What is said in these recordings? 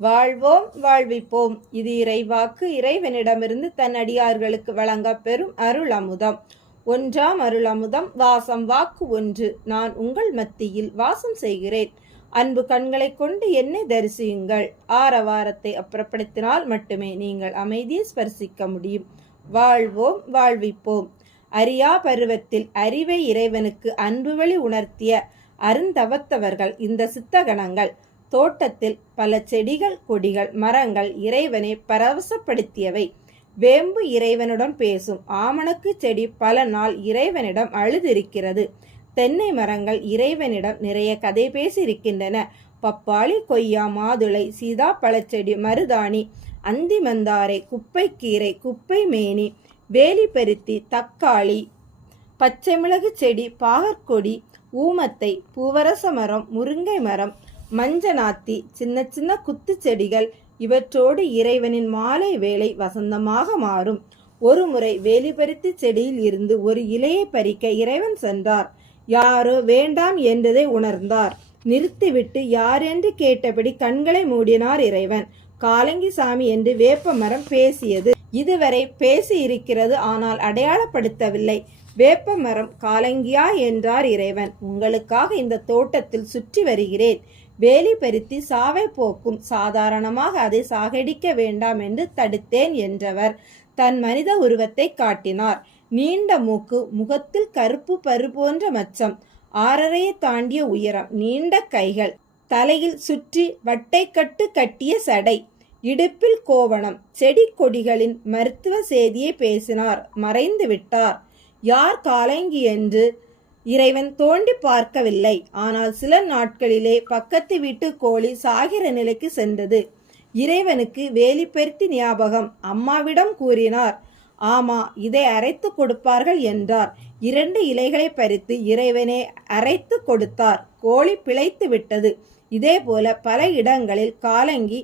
வாழ்வோம் வாழ்விப்போம். இது இறைவாக்கு. இறைவனிடமிருந்து தன் அடியார்களுக்கு வழங்க பெறும் அருள் அமுதம். ஒன்றாம் அருள் அமுதம். வாசம் வாக்கு ஒன்று. நான் உங்கள் மத்தியில் வாசம் செய்கிறேன். அன்பு கண்களை கொண்டு என்னை தரிசியுங்கள். ஆரவாரத்தை அப்புறப்படுத்தினால் மட்டுமே நீங்கள் அமைதியை ஸ்பர்சிக்க முடியும். வாழ்வோம் வாழ்விப்போம். அறியா பருவத்தில் அறிவை இறைவனுக்கு அன்பு வழி உணர்த்திய அருந்தவத்தவர்கள் இந்த சித்தகணங்கள். தோட்டத்தில் பல செடிகள், கொடிகள், மரங்கள் இறைவனை பரவசப்படுத்தியவை. வேம்பு இறைவனுடன் பேசும். ஆமணக்கு செடி பல நாள் இறைவனிடம் அழுதிருக்கிறது. தென்னை மரங்கள் இறைவனிடம் நிறைய கதை பேசியிருக்கின்றன. பப்பாளி, கொய்யா, மாதுளை, சீதா பழச்செடி, மருதாணி, அந்தி மந்தாரை, குப்பைக்கீரை, குப்பை மேனி, வேலிப்பருத்தி, தக்காளி, பச்சை மிளகு செடி, பாகற்கொடி, ஊமத்தை, பூவரச மரம், முருங்கை மரம், மஞ்சனாத்தி, சின்ன சின்ன குத்து செடிகள் இவற்றோடு இறைவனின் மாலை வேளை வசந்தமாக மாறும். ஒரு முறை வேலிப்பருத்தி செடியில் இருந்து ஒரு இலையை பறிக்க இறைவன் சென்றார். யாரோ வேண்டாம் என்றதை உணர்ந்தார். நிறுத்திவிட்டு யார் என்று கேட்டபடி கண்களை மூடினார் இறைவன். காலங்கி சாமி என்று வேப்ப மரம் பேசியது. இதுவரை பேசி இருக்கிறது, ஆனால் அடையாளப்படுத்தவில்லை. வேப்ப மரம் காலங்கியா என்றார் இறைவன். உங்களுக்காக இந்த தோட்டத்தில் சுற்றி வருகிறேன். வேலி பருத்தி சாவை போக்கும். சாதாரணமாக அதை சாகடிக்க வேண்டாம் என்று தடுத்தேன் என்றவர் தன் மனித உருவத்தை காட்டினார். நீண்ட மூக்கு, முகத்தில் கருப்பு பரு போன்ற மச்சம், 6.5 தாண்டிய உயரம், நீண்ட கைகள், தலையில் சுற்றி வட்டைக்கட்டு கட்டிய சடை, இடுப்பில் கோவணம். செடி கொடிகளின் மருத்துவ செய்தியை பேசினார். மறைந்து விட்டார். யார் காலங்கி என்று இறைவன் தோண்டி பார்க்கவில்லை. ஆனால் சில நாட்களிலே பக்கத்து வீட்டு கோழி சாகிற நிலைக்கு சென்றது. இறைவனுக்கு வேலிப்பருத்தி ஞாபகம். அம்மாவிடம் கூறினார். ஆமா, இதை அரைத்து கொடுப்பார்கள் என்றார். 2 இலைகளை பறித்து இறைவனே அரைத்து கொடுத்தார். கோழி பிழைத்து விட்டது. இதேபோல பல இடங்களில் காலங்கி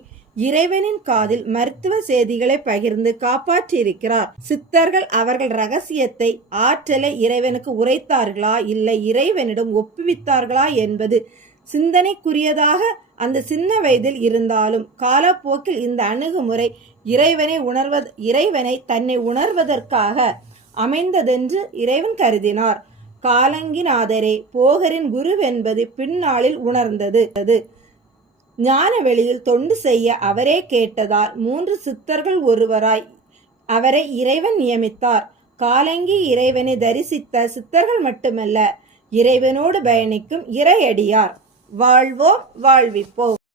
இறைவனின் காதில் மருத்துவ செய்திகளை பகிர்ந்து காப்பாற்றியிருக்கிறார். சித்தர்கள் அவர்கள் ரகசியத்தை, ஆற்றலை இறைவனுக்கு உரைத்தார்களா, இல்லை இறைவனிடம் ஒப்புவித்தார்களா என்பது சிந்தனைக்குரியதாக அந்த சின்ன வயதில் இருந்தாலும் காலப்போக்கில் இந்த அணுகுமுறை இறைவனை தன்னை உணர்வதற்காக அமைந்ததென்று இறைவன் கருதினார். காலங்கிநாதரே போகரின் குருவென்பது பின்னாளில் உணர்ந்தது. ஞான வெளியில் தொண்டு செய்ய அவரே கேட்டதால் 3 சித்தர்கள் ஒருவராய் அவரை இறைவன் நியமித்தார். காலங்கி இறைவனை தரிசித்த சித்தர்கள் மட்டுமல்ல, இறைவனோடு பயணிக்கும் இறையடியார். வாழ்வோம் வாழ்விப்போம்.